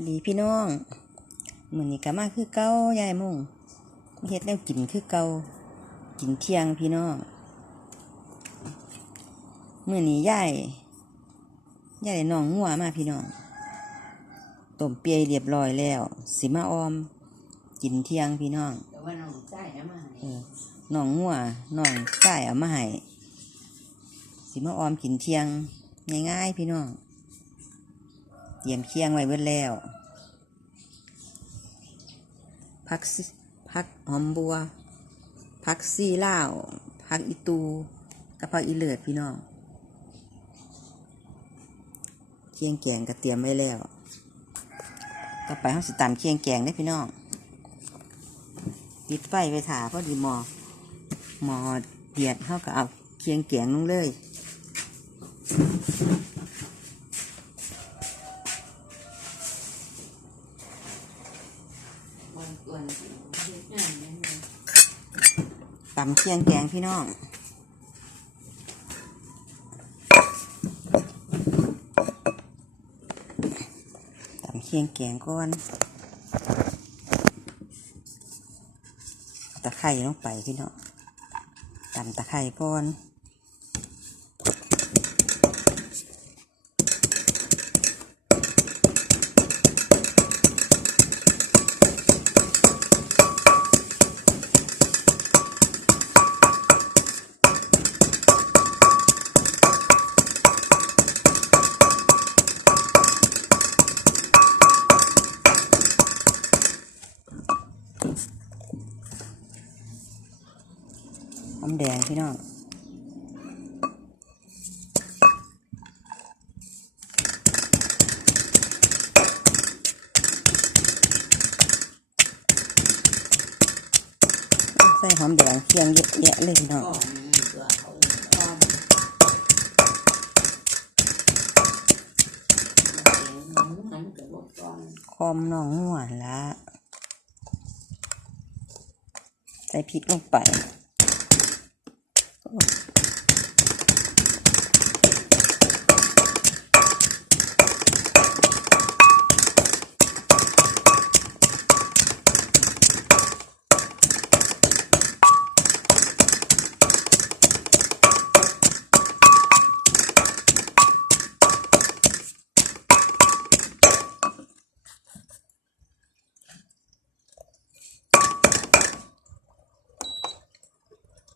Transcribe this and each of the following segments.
วัสดีพี่น้องมื้อนี้ก็มาคือเก่ายายมุ่งมาเฮ็ดแนวกินคือเก่ากินเที่ยงพี่น้องมื้อนี้ยายยายได้น้องงัวมาพี่น้องต้มเปียเรียบร้อยแล้ว สิมาออม กินเที่ยงพี่น้องแต่ว่าน้องใต้นะมาเออน้องงัวน้องใต้เอามาให้สิมาออมกินเที่ยงง่ายๆพี่น้อง เตรียมเคียงไว้เบิดแล้วพักพักหอมบัวพักซี่ล่าพักอีตูกับพักอีเลือดพี่น้องเคียงแกงก็เตรียมไว้แล้วต่อไปเราสิตามเคียงแกงได้พี่น้องติดไฟไปถาพอดีหมอหมอเดียดเขาก็เอาเคียงแกงลงเลยำเคียงแกงพี่น้องตำเคียงแกงก่อนตะไคร่ลงไปพี่น้องตำตะไคร่ก่อน ส่หอมแดงเคียงเยอะแยะเลยเนาอ้อมน้องหันกับบอกก่อนคอมน้องหัวละ ใส่พริกลงไป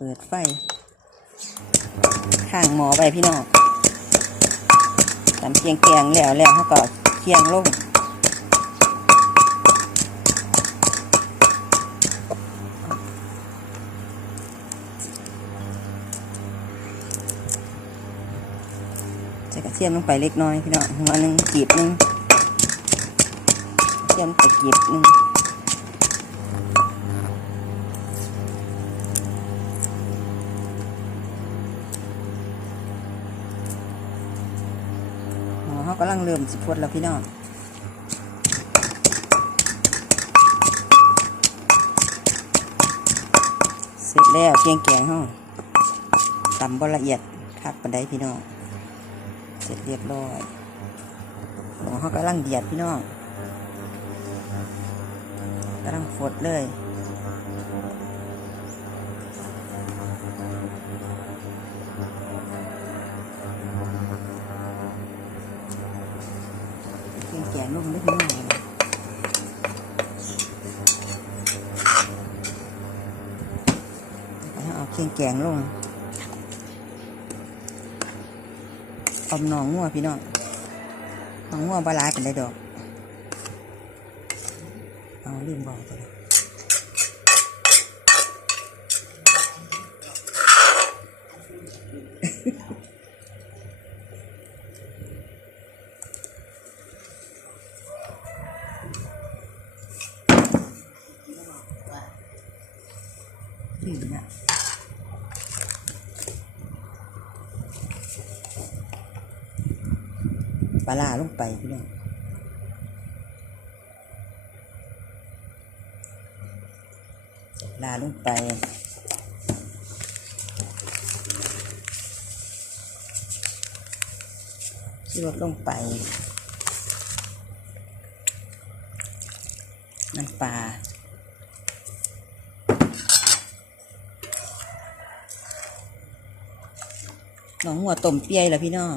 ปิดไฟข้างหมอไปพี่น้องตำเคียงแกงแล้วแล้วเขาก็เคียงลงใส่กระเทียมลงไปเล็กน้อยพี่น้องหัวหนึ่งกีบหนึ่งกระเทียมไปกีบหนึ่ง หมอ เขากำลังเริ่มสิพดแล้วพี่น้องเสร็จแล้วเคียงแกงห้องตำบละเอียดคักปันไดพี่น้อง เสร็จเรียบร้อยหมอเขากำลังเดียดพี่น้องกำลังฟดเลย แกงลงเล็กน้อยเอาเคียงแกงลงอมหนองงัวพี่น้องหนองงัวปลาลายเป็นได้ดอก เอาลืมบอกไปเลย ปลาร้าลงไปพี่น้องลาลงไปลดลงไป น้ำปลาหนองหัวต้มเปียเหรอพี่น้อง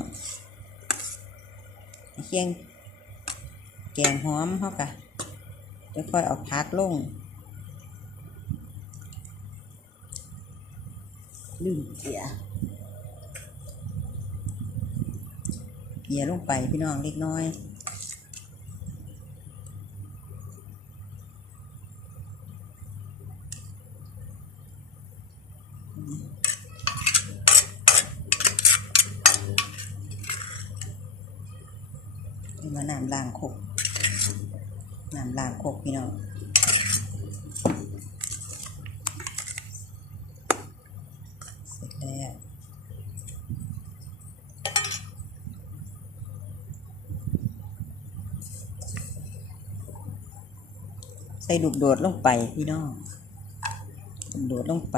เคียงแกงหอมเขากะจะค่อยเอาพักลงลืมเกียเกียลงไปพี่น้องเล็กน้อย มาน้ำล้างโคกน้ำล้างโคกพี่น้องเสร็จแล้วใส่ลูกโดดลงไปพี่น้องลูกโดดลงไป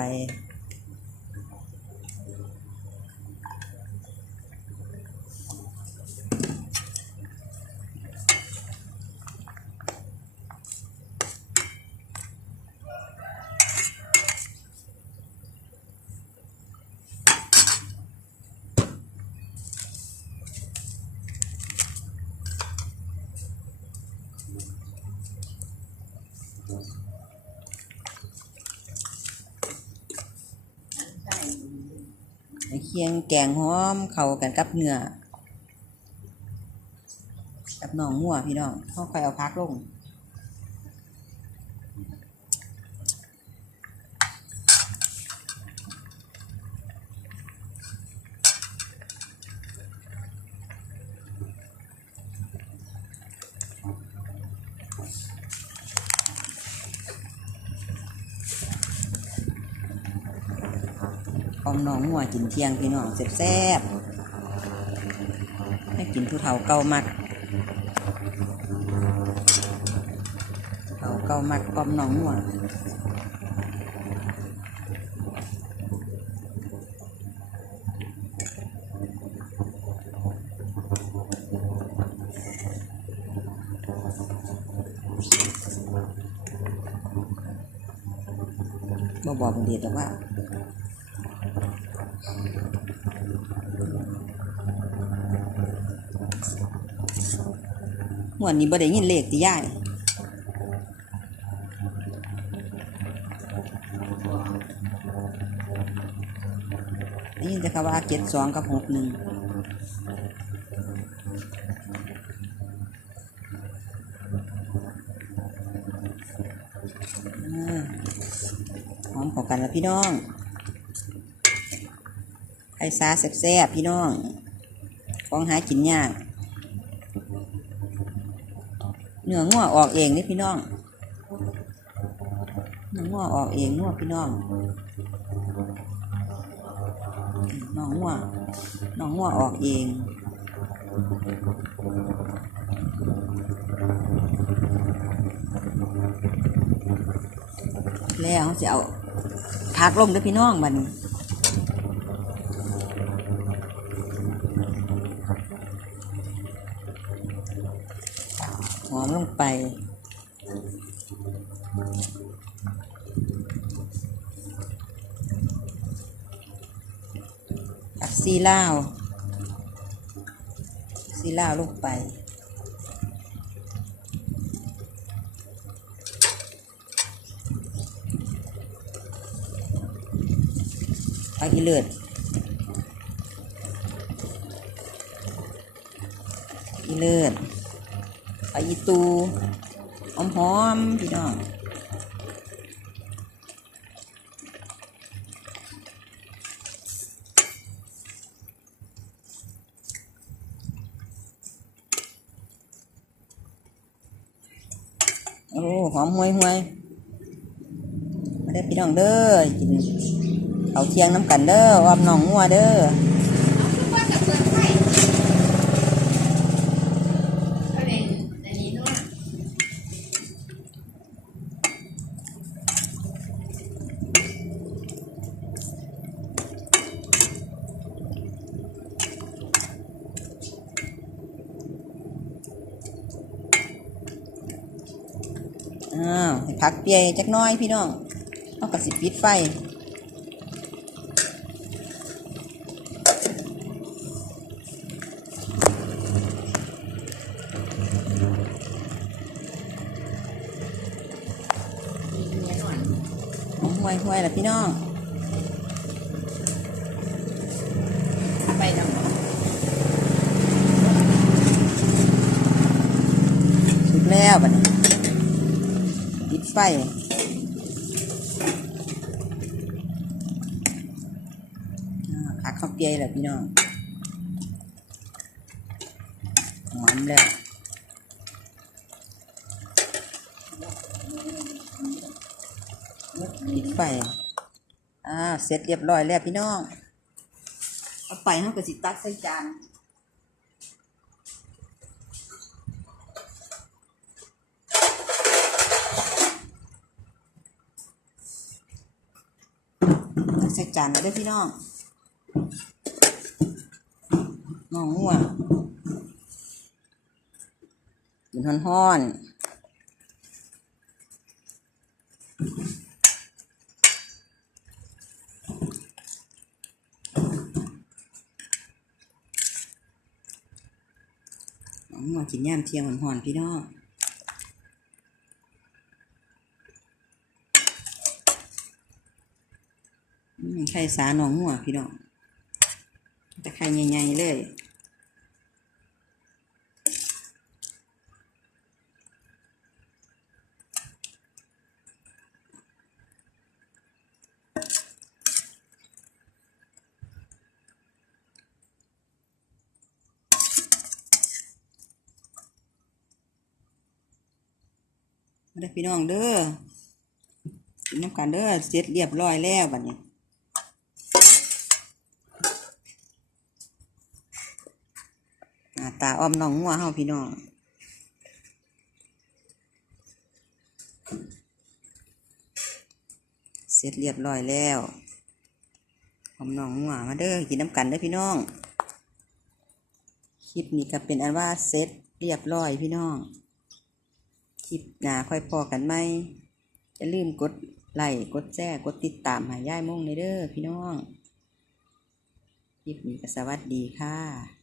คียงแกงหอมเข้ากันกับเนื้อกับหนองงัวพี่น้องเขาค่อยเอาพักลง นองงัวกินเที่ยงพี่น้องแซ่บๆให้กินผู้เฒ่าเก่ามักเฒ่าเก่ามักอมหนองงัวบ่บอกเดียวแต่ว่า หวนนี้บ่ได้ยินเลขติย่ายได้ยินแต่คำว่าเจ็ดสองกับหกหนึ่งหอมของกันแล้วพี่น้อง ไอ้ซาแซ่บๆพี่น้อง ของหากินยากเนื้องัวออกเองนี่พี่น้องเนื้องัวออกเองงัวพี่น้องน้องงัวน้องงัวออกเองแล้วจะเอาพักลงด้วยพี่น้องบัดน หอมลงไปผักซีลาวซีลาวลงไปผักอีเลือดอีเลือด ผักอีตูหอมหอมพี่น้องโอ้หอมห่วยห่วยมาได้พี่น้องเด้อกินเอาเที่ยงน้ำกันเด้อออมหนองงัวเด้อ ว่าจะเปิดไฟประเด็นอันนี้ด้วย ห อ้าวให้พักเปียจักน้อยพี่น้องเอากระสิปิดไฟมีเมียหน่อยห่วยห่วยล่ะพี่น้อง ไปนำ สุกแล้วบัดนี้ปิด ไฟอ่าพักข้าวเปียแหละพี่น้องหอมแล้วปิดไฟอ่าเสร็จเรียบร้อยแล้วพี่น้องเอาไปห้องกระสิตักใส่จาน ตักใส่ จานแล้วเด้อพี่น้องน้องหัวกินฮ้อนๆน้องหัวกินย่ามเที่ยงฮ้อนๆพี่น้อง ไข่สาหนองหัวพี่น้องแต่ไข่ใหญ่ๆเลยมาเด้อพี่น้องเด้อน้ำกันเด้อเสร็จเรียบร้อยแล้วบัดนี้ หน้า ตาอ้อมน้องงัวเฮาพี่น้องเสร็จเรียบร้อยแล้วอ้อมน้องงัวมาเด้อกินน้ำกันเด้อพี่น้อง คลิปนี้ก็เป็นอันว่าเสร็จเรียบร้อยพี่น้อง คลิปหน้าค่อยพอกันไหมจะลืมกดไลค์กดแชร์กดติดตามหาย่ายมงในเด้อพี่น้องคลิปนี้ก็สวัสดีค่ะ